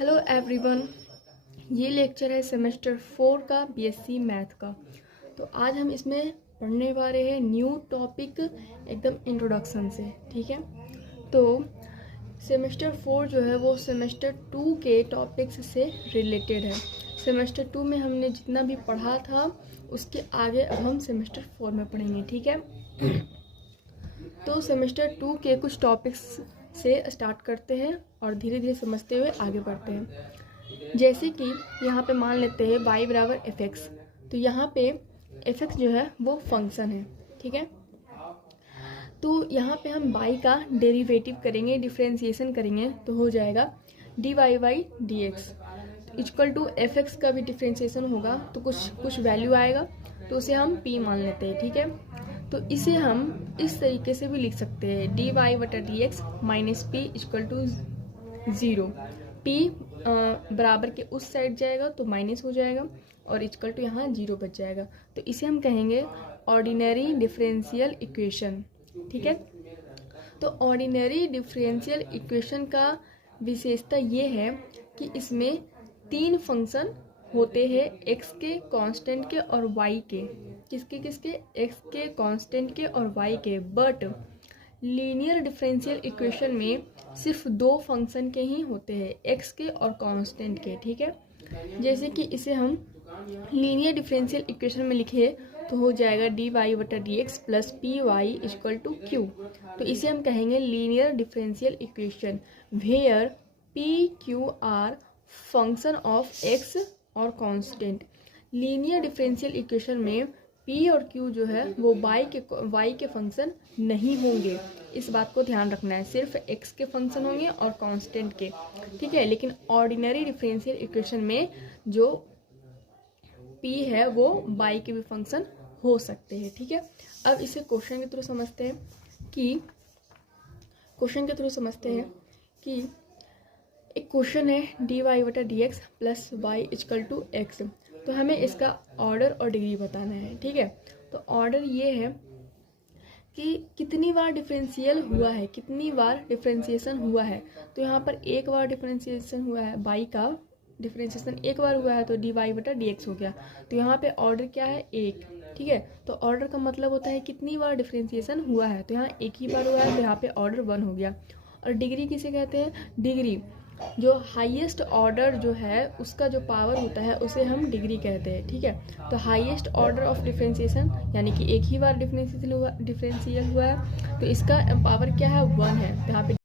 Hello everyone, ये lecture है semester 4 का बीएससी मैथ का। तो आज हम इसमें पढ़ने वाले हैं न्यू टॉपिक एकदम इंट्रोडक्शन से। ठीक है, तो सेमेस्टर 4 जो है वो सेमेस्टर 2 के टॉपिक्स से रिलेटेड है। सेमेस्टर 2 में हमने जितना भी पढ़ा था उसके आगे अब हम सेमेस्टर 4 में पढ़ेंगे। ठीक है, तो सेमेस्टर 2 के कुछ टॉपिक्स से स्टार्ट करते हैं और धीरे धीरे समझते हुए आगे बढ़ते हैं। जैसे कि यहाँ पे मान लेते हैं y बराबर एफ एक्स, तो यहाँ पे एफ एक्स जो है वो फंक्शन है। ठीक है, तो यहाँ पे हम y का डेरिवेटिव करेंगे, डिफ्रेंसिएशन करेंगे, तो हो जाएगा dy by d x equal to f x का भी डिफ्रेंसिएशन होगा तो कुछ वैल्यू आएगा, तो उसे हम p मान लेते हैं। ठीक है, तो इसे हम इस तरीके से भी लिख सकते हैं dy बटा d x minus p equal to 0। p बराबर के उस साइड जाएगा तो माइनस हो जाएगा और इक्वल टू यहाँ 0 बच जाएगा, तो इसे हम कहेंगे ऑर्डिनरी डिफरेंशियल इक्वेशन। ठीक है, तो ऑर्डिनरी डिफरेंशियल इक्वेशन का विशेषता ये है कि इसमें 3 फंक्शन होते हैं, x के कांस्टेंट के और y के। किसके x के कांस्टेंट के और y के। बट लीनियर डिफरेंशियल इक्वेशन में सिर्फ 2 फंक्शन के ही होते हैं, x के और कांस्टेंट के। ठीक है, जैसे कि इसे हम लीनियर डिफरेंशियल इक्वेशन में लिखे तो हो जाएगा dy बटा d x plus p y equal to q. तो इसे हम कहेंगे linear differential equation where p q are function of x और कांस्टेंट। लीनियर डिफरेंशियल इक्वेशन में p और q जो है वो y के फंक्शन नहीं होंगे, इस बात को ध्यान रखना है, सिर्फ x के फंक्शन होंगे और कांस्टेंट के। ठीक है, लेकिन ऑर्डिनरी डिफरेंशियल इक्वेशन में जो p है वो y के भी फंक्शन हो सकते हैं। ठीक है, अब इसे क्वेश्चन के थ्रू समझते हैं कि एक क्वेश्चन है dy बटा d x plus y equal to x, तो हमें इसका ऑर्डर और डिग्री बताना है। ठीक है, तो ऑर्डर ये है कि कितनी बार डिफरेंशियल हुआ है, कितनी बार डिफरेंशिएशन हुआ है। तो यहाँ पर एक बार डिफरेंशिएशन हुआ है, y का डिफरेंशिएशन एक बार हुआ है तो dy बटा डी एक्स हो गया। तो यहाँ पे ऑर्डर क्या है, 1। ठीक है, तो ऑर्डर का मतलब होता है कितनी बार डिफरेंशिएशन हुआ है, तो यहाँ एक ही बार हुआ है तो यहाँ पे ऑर्डर 1 हो गया। और डिग्री किसे कहते हैं, डिग्री जो हाईएस्ट ऑर्डर जो है उसका जो पावर होता है उसे हम डिग्री कहते हैं। ठीक है, तो हाईएस्ट ऑर्डर ऑफ डिफरेंशिएशन यानी कि एक ही बार डिफरेंशियल हुआ है तो इसका पावर क्या है, 1 है। यहाँ पे